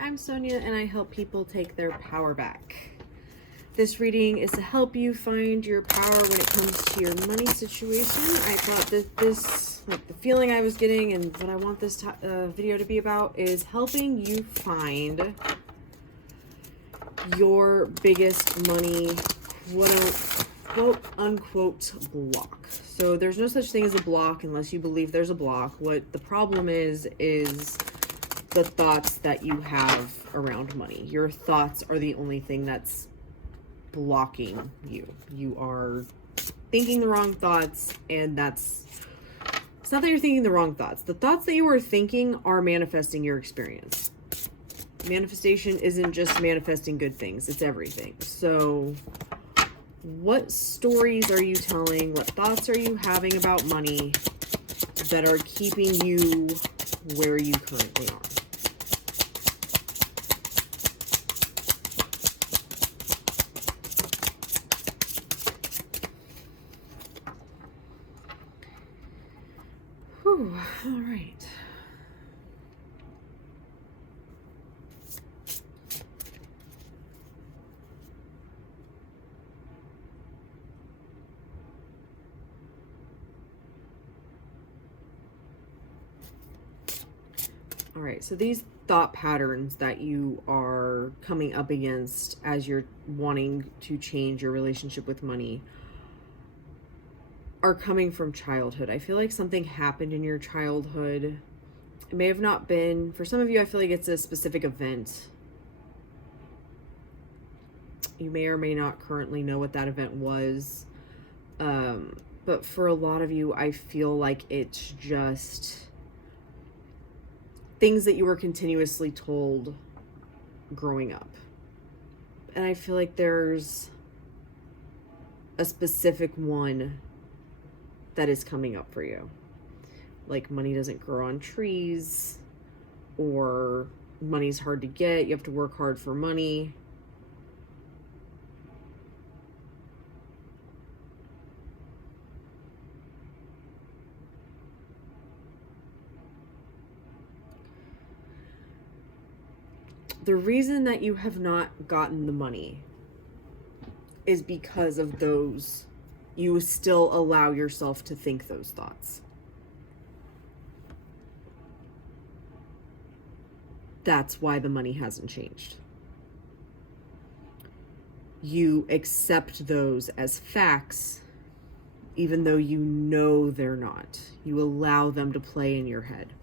I'm Sonia and I help people take their power back. This reading is to help you find your power when it comes to your money situation. I thought that the feeling I was getting and what I want this video to be about is helping you find your biggest money quote unquote block. So there's no such thing as a block unless you believe there's a block. What the problem is the thoughts that you have around money. Your thoughts are the only thing that's blocking you. You are thinking the wrong thoughts, and it's not that you're thinking the wrong thoughts. The thoughts that you are thinking are manifesting your experience. Manifestation isn't just manifesting good things, it's everything. So what stories are you telling? What thoughts are you having about money that are keeping you where you currently are? Whew, all right. All right, so these thought patterns that you are coming up against as you're wanting to change your relationship with money are coming from childhood. I feel like something happened in your childhood. It may have not been, for some of you, I feel like it's a specific event. You may or may not currently know what that event was. But for a lot of you, I feel like it's just things that you were continuously told growing up. And I feel like there's a specific one that is coming up for you. Like money doesn't grow on trees, or money's hard to get, you have to work hard for money. The reason that you have not gotten the money is because of those. You still allow yourself to think those thoughts. That's why the money hasn't changed. You accept those as facts, even though you know they're not. You allow them to play in your head.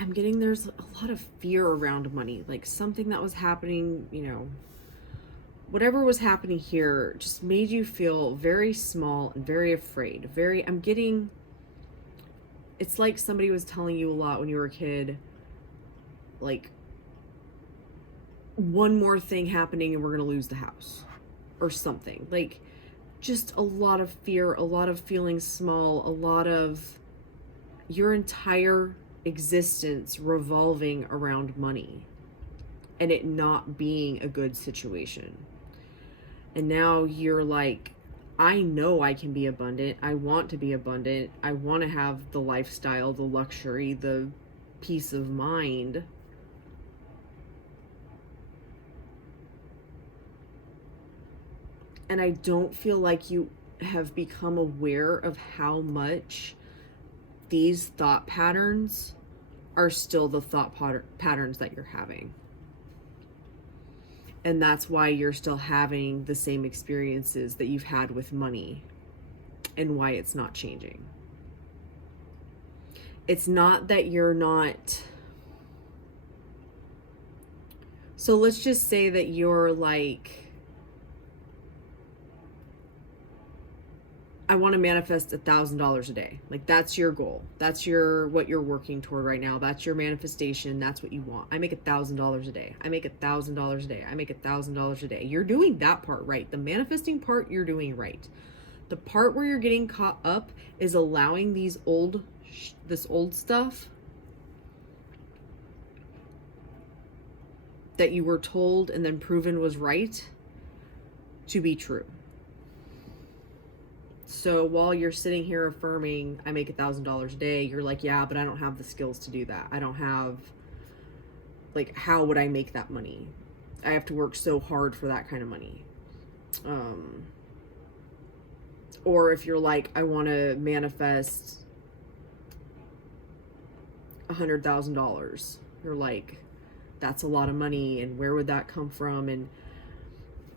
I'm getting there's a lot of fear around money, like something that was happening, whatever was happening here just made you feel very small and very afraid. It's like somebody was telling you a lot when you were a kid, like, one more thing happening and we're gonna lose the house or something. Like, just a lot of fear, a lot of feeling small, a lot of your entire existence revolving around money and it not being a good situation. And now you're like, I know I can be abundant. I want to be abundant. I want to have the lifestyle, the luxury, the peace of mind. And I don't feel like you have become aware of how much these thought patterns are still the thought patterns that you're having. And that's why you're still having the same experiences that you've had with money and why it's not changing. It's not that you're not. So let's just say that you're like, I want to manifest $1,000 a day. Like, that's your goal. That's what you're working toward right now. That's your manifestation. That's what you want. I make $1,000 a day. I make $1,000 a day. I make $1,000 a day. You're doing that part right. The manifesting part, you're doing right. The part where you're getting caught up is allowing this old stuff that you were told and then proven was right to be true. So while you're sitting here affirming, I make $1,000 a day, you're like, yeah, but I don't have the skills to do that. I don't have, like, how would I make that money? I have to work so hard for that kind of money. Or if you're like, I want to manifest $100,000, you're like, that's a lot of money, and where would that come from? And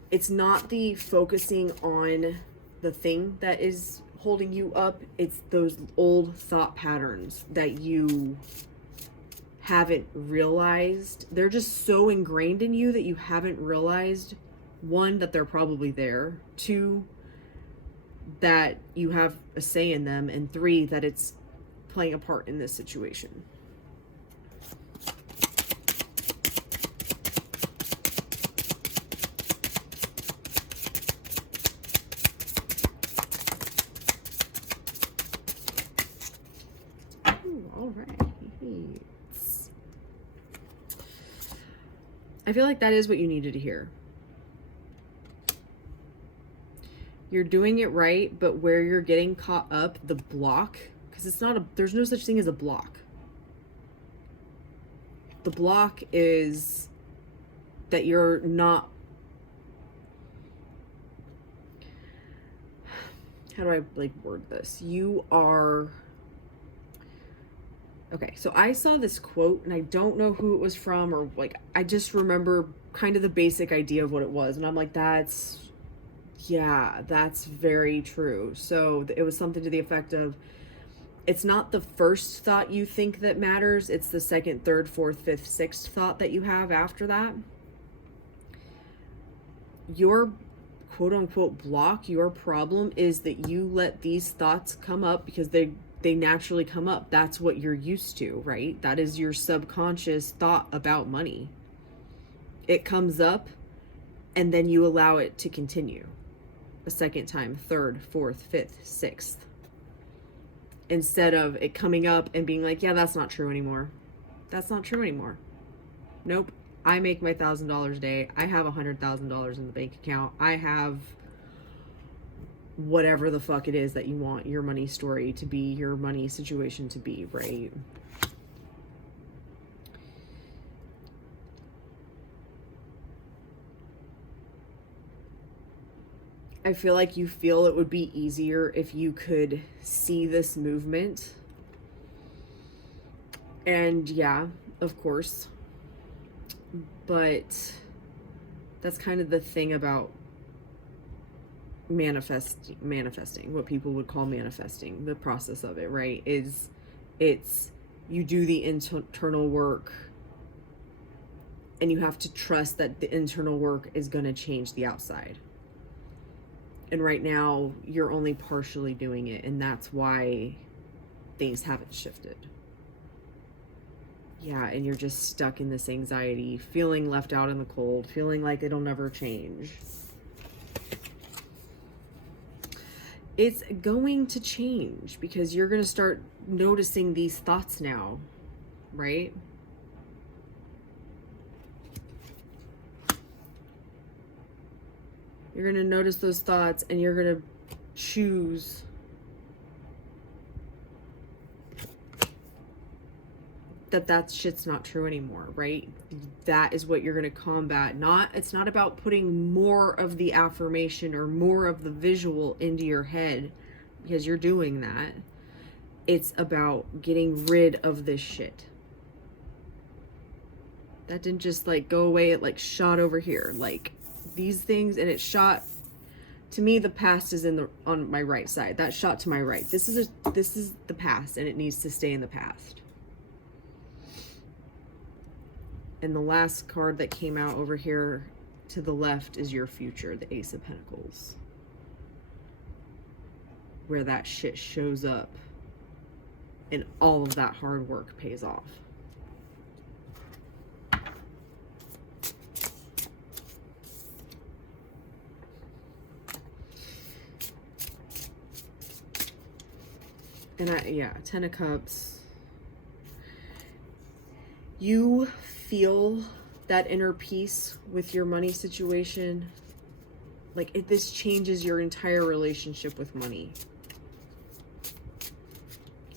it's not the focusing on the thing that is holding you up, it's those old thought patterns that you haven't realized. They're just so ingrained in you that you haven't realized, one, that they're probably there, two, that you have a say in them, and three, that it's playing a part in this situation. All right. I feel like that is what you needed to hear. You're doing it right, but where you're getting caught up, the block, because there's no such thing as a block. The block is that you're not, how do I word this? Okay, so I saw this quote and I don't know who it was from, or I just remember kind of the basic idea of what it was. And I'm like, that's very true. So it was something to the effect of, it's not the first thought you think that matters. It's the second, third, fourth, fifth, sixth thought that you have after that. Your quote unquote block, your problem is that you let these thoughts come up because they naturally come up. That's what you're used to, right? That is your subconscious thought about money. It comes up and then you allow it to continue a second time, third, fourth, fifth, sixth, instead of it coming up and being like, yeah, that's not true anymore. That's not true anymore. Nope. I make my $1,000 a day. I have $100,000 in the bank account. I have whatever the fuck it is that you want your money story to be, your money situation to be, right? I feel like you feel it would be easier if you could see this movement. And yeah, of course. But that's kind of the thing about manifesting, what people would call manifesting, the process of it, right? It's you do the internal work and you have to trust that the internal work is going to change the outside. And right now you're only partially doing it, and that's why things haven't shifted. Yeah, and you're just stuck in this anxiety, feeling left out in the cold, feeling like it'll never change. It's going to change because you're going to start noticing these thoughts now, right? You're going to notice those thoughts and you're going to choose that shit's not true anymore, right? That is what you're going to combat. It's not about putting more of the affirmation or more of the visual into your head, because you're doing that. It's about getting rid of this shit. That didn't just go away. It shot over here, these things, and it shot. To me, the past is on my right side. That shot to my right. This is the past, and it needs to stay in the past. And the last card that came out over here to the left is your future, the Ace of Pentacles. where that shit shows up and all of that hard work pays off. And yeah, 10 of Cups. You feel that inner peace with your money situation. Like, this changes your entire relationship with money.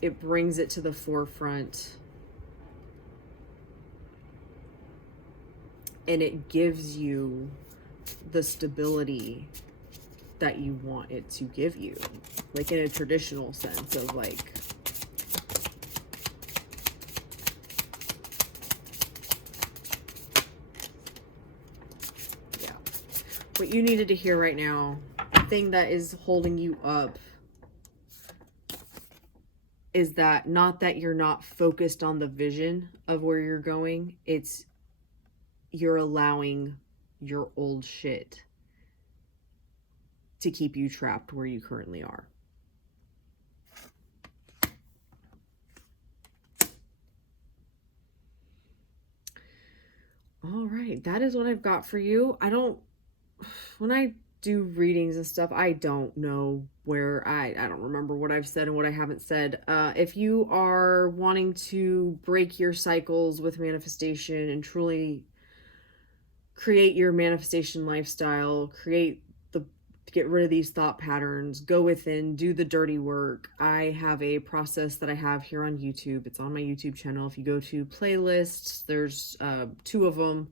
It brings it to the forefront. And it gives you the stability that you want it to give you. Like, in a traditional sense of like, yeah. What you needed to hear right now, the thing that is holding you up, is that not that you're not focused on the vision of where you're going, it's you're allowing your old shit to keep you trapped where you currently are. All right, that is what I've got for you. When I do readings and stuff, I don't know where I don't remember what I've said and what I haven't said. If you are wanting to break your cycles with manifestation and truly create your manifestation lifestyle, get rid of these thought patterns, go within, do the dirty work, I have a process that I have here on YouTube. It's on my YouTube channel. If you go to playlists, there's 2 of them.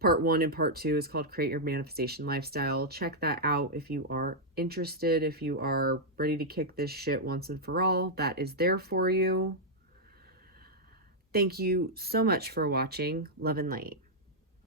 Part 1 and part 2 is called Create Your Manifestation Lifestyle. Check that out if you are interested. If you are ready to kick this shit once and for all, that is there for you. Thank you so much for watching. Love and light.